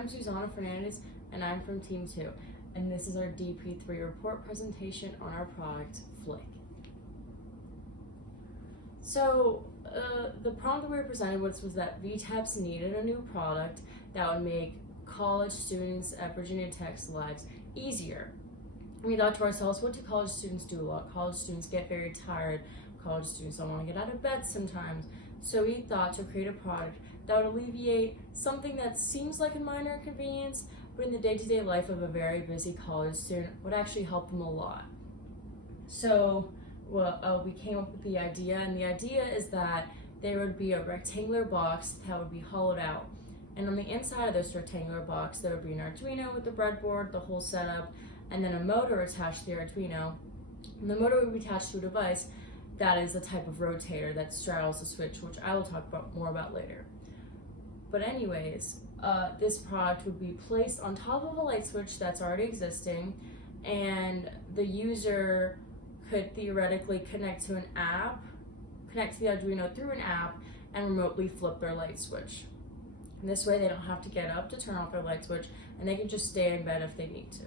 I'm Susanna Fernandez, and I'm from Team 2, and this is our DP3 report presentation on our product, Flick. So, the problem that we were presented with was that VTEPs needed a new product that would make college students at Virginia Tech's lives easier. We thought to ourselves, what do college students do a lot? College students get very tired. College students don't want to get out of bed sometimes. So we thought to create a product that would alleviate something that seems like a minor inconvenience, but in the day-to-day life of a very busy college student would actually help them a lot. So we came up with the idea, and the idea is that there would be a rectangular box that would be hollowed out. And on the inside of this rectangular box, there would be an Arduino with the breadboard, the whole setup, and then a motor attached to the Arduino. And the motor would be attached to a device that is a type of rotator that straddles the switch, which I will talk more about later. But anyways, this product would be placed on top of a light switch that's already existing, and the user could theoretically connect to an app, connect to the Arduino through an app, and remotely flip their light switch. And this way they don't have to get up to turn off their light switch, and they can just stay in bed if they need to.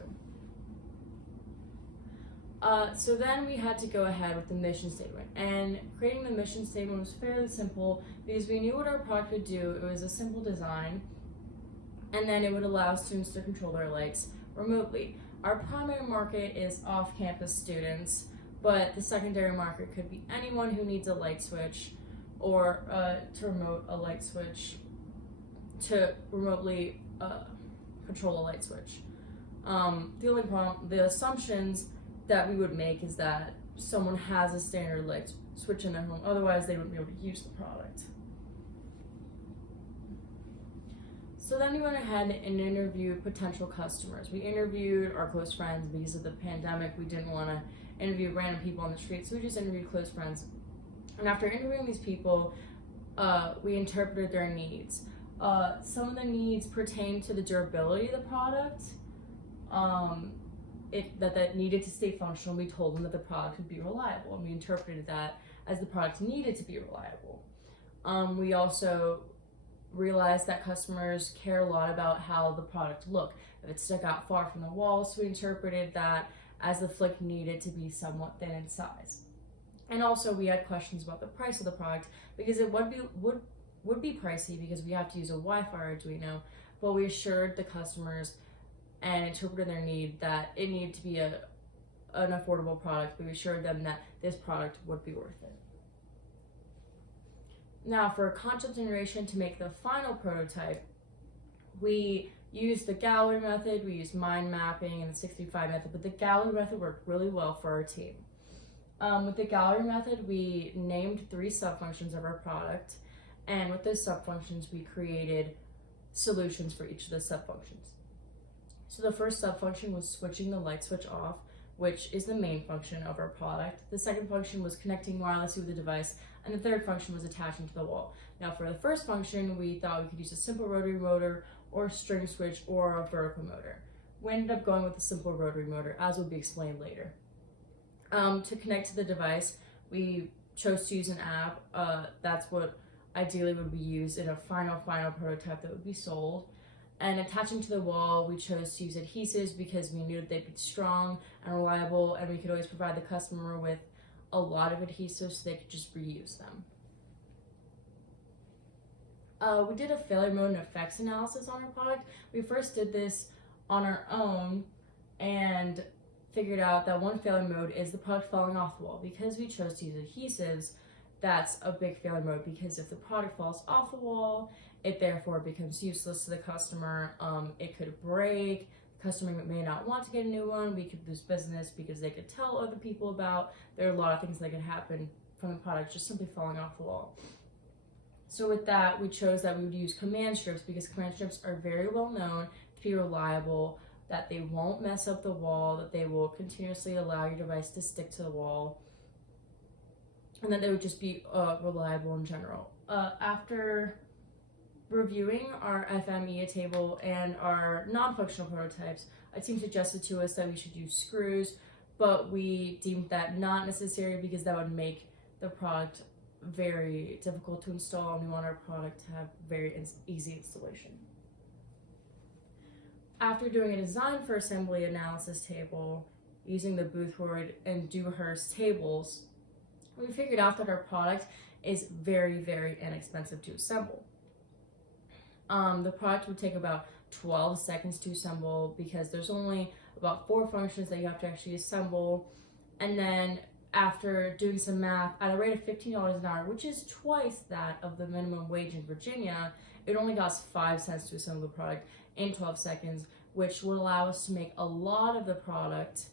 So then we had to go ahead with the mission statement, and creating the mission statement was fairly simple because we knew what our product would do. It was a simple design, and then it would allow students to control their lights remotely. Our primary market is off-campus students, but the secondary market could be anyone who needs a light switch or to remote a light switch to remotely control a light switch. The only problem, the assumptions that we would make is that someone has a standard light switch in their home, otherwise they wouldn't be able to use the product. So then we went ahead and interviewed potential customers. We interviewed our close friends. Because of the pandemic, we didn't want to interview random people on the street, so we just interviewed close friends. And after interviewing these people, we interpreted their needs. Some of the needs pertain to the durability of the product, that needed to stay functional. We told them that the product would be reliable, and we interpreted that as the product needed to be reliable. We also realized that customers care a lot about how the product looked, if it stuck out far from the wall, so we interpreted that as the Flick needed to be somewhat thin in size. And also we had questions about the price of the product, because it would be pricey because we have to use a Wi-Fi Arduino, but we assured the customers and interpreted their need that it needed to be an affordable product, but we assured them that this product would be worth it. Now, for concept generation to make the final prototype, we used the gallery method, we used mind mapping and the 65 method, but the gallery method worked really well for our team. With the gallery method, we named 3 subfunctions of our product, and with those subfunctions, we created solutions for each of the subfunctions. So the first subfunction was switching the light switch off, which is the main function of our product. The second function was connecting wirelessly with the device, and the third function was attaching to the wall. Now for the first function, we thought we could use a simple rotary motor or a string switch or a vertical motor. We ended up going with a simple rotary motor, as will be explained later. To connect to the device, we chose to use an app. That's what ideally would be used in a final prototype that would be sold. And attaching to the wall, we chose to use adhesives because we knew that they'd be strong and reliable, and we could always provide the customer with a lot of adhesives so they could just reuse them. We did a failure mode and effects analysis on our product. We first did this on our own and figured out that one failure mode is the product falling off the wall. Because we chose to use adhesives, that's a big failure mode, because if the product falls off the wall, it therefore becomes useless to the customer. It could break, the customer may not want to get a new one, we could lose business because they could tell other people about. There are a lot of things that could happen from the product just simply falling off the wall. So with that, we chose that we would use command strips, because command strips are very well known to be reliable, that they won't mess up the wall, that they will continuously allow your device to stick to the wall, and that they would just be reliable in general. After reviewing our FMEA table and our non-functional prototypes, a team suggested to us that we should use screws, but we deemed that not necessary because that would make the product very difficult. difficult to install, and we want our product to have very easy installation. after doing a design for assembly analysis table using the Boothroyd and Dewhurst tables, we figured out that our product is very, very inexpensive to assemble. The product would take about 12 seconds to assemble because there's only about 4 functions that you have to actually assemble. And then after doing some math, at a rate of $15 an hour, which is twice that of the minimum wage in Virginia, it only costs 5 cents to assemble the product in 12 seconds, which would allow us to make a lot of the product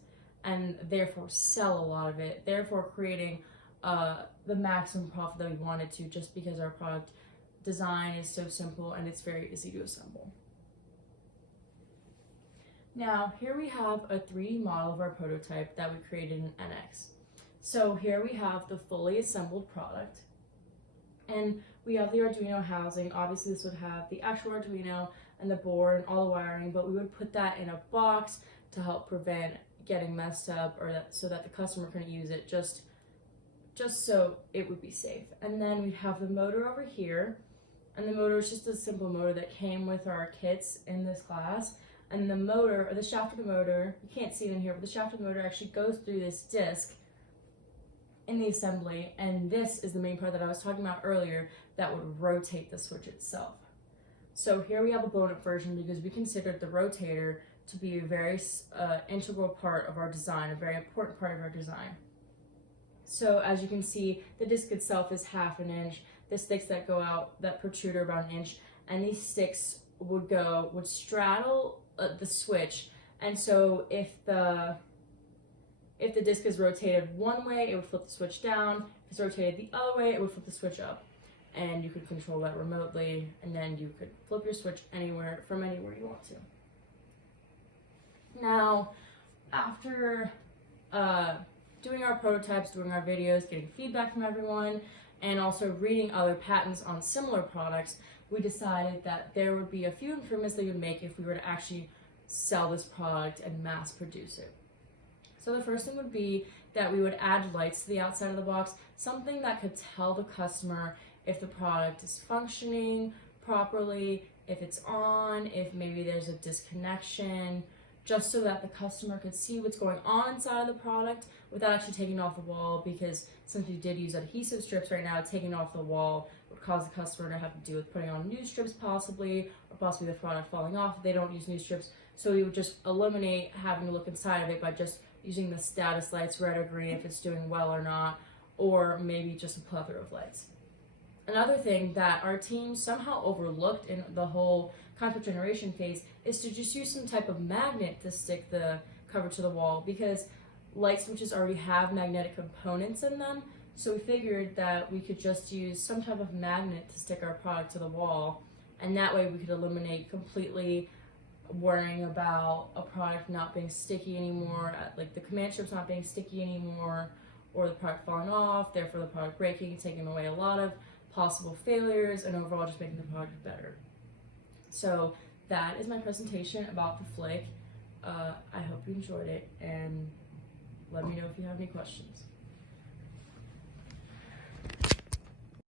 and therefore sell a lot of it, therefore creating the maximum profit that we wanted to, just because our product design is so simple and it's very easy to assemble. Now, here we have a 3D model of our prototype that we created in NX. So here we have the fully assembled product, and we have the Arduino housing. Obviously this would have the actual Arduino and the board and all the wiring, but we would put that in a box to help prevent getting messed up, or so that the customer couldn't use it, just so it would be safe. And then we have the motor over here, and the motor is just a simple motor that came with our kits in this class. And the motor, or the shaft of the motor, you can't see it in here, but the shaft of the motor actually goes through this disc in the assembly, and this is the main part that I was talking about earlier that would rotate the switch itself. So here we have a blown-up version because we considered the rotator to be a very integral part of our design, a very important part of our design. So as you can see, the disc itself is 1/2 inch. The sticks that go out, that protrude, are about 1 inch, and these sticks would straddle the switch. And so if the disc is rotated one way, it would flip the switch down. If it's rotated the other way, it would flip the switch up. And you could control that remotely, and then you could flip your switch anywhere from anywhere you want to. Now, after doing our prototypes, doing our videos, getting feedback from everyone, and also reading other patents on similar products, we decided that there would be a few improvements that we would make if we were to actually sell this product and mass produce it. So the first thing would be that we would add lights to the outside of the box, something that could tell the customer if the product is functioning properly, if it's on, if maybe there's a disconnection, just so that the customer could see what's going on inside of the product without actually taking it off the wall, because since we did use adhesive strips right now, taking it off the wall would cause the customer to have to deal with putting on new strips possibly, or possibly the product falling off if they don't use new strips. So we would just eliminate having to look inside of it by just using the status lights, red or green, if it's doing well or not, or maybe just a plethora of lights. Another thing that our team somehow overlooked in the whole concept generation phase is to just use some type of magnet to stick the cover to the wall, because light switches already have magnetic components in them. So we figured that we could just use some type of magnet to stick our product to the wall, and that way we could eliminate completely worrying about a product not being sticky anymore, like the command strips not being sticky anymore, or the product falling off, therefore the product breaking, taking away a lot of possible failures, and overall just making the product better. So that is my presentation about the Flick. I hope you enjoyed it, and let me know if you have any questions.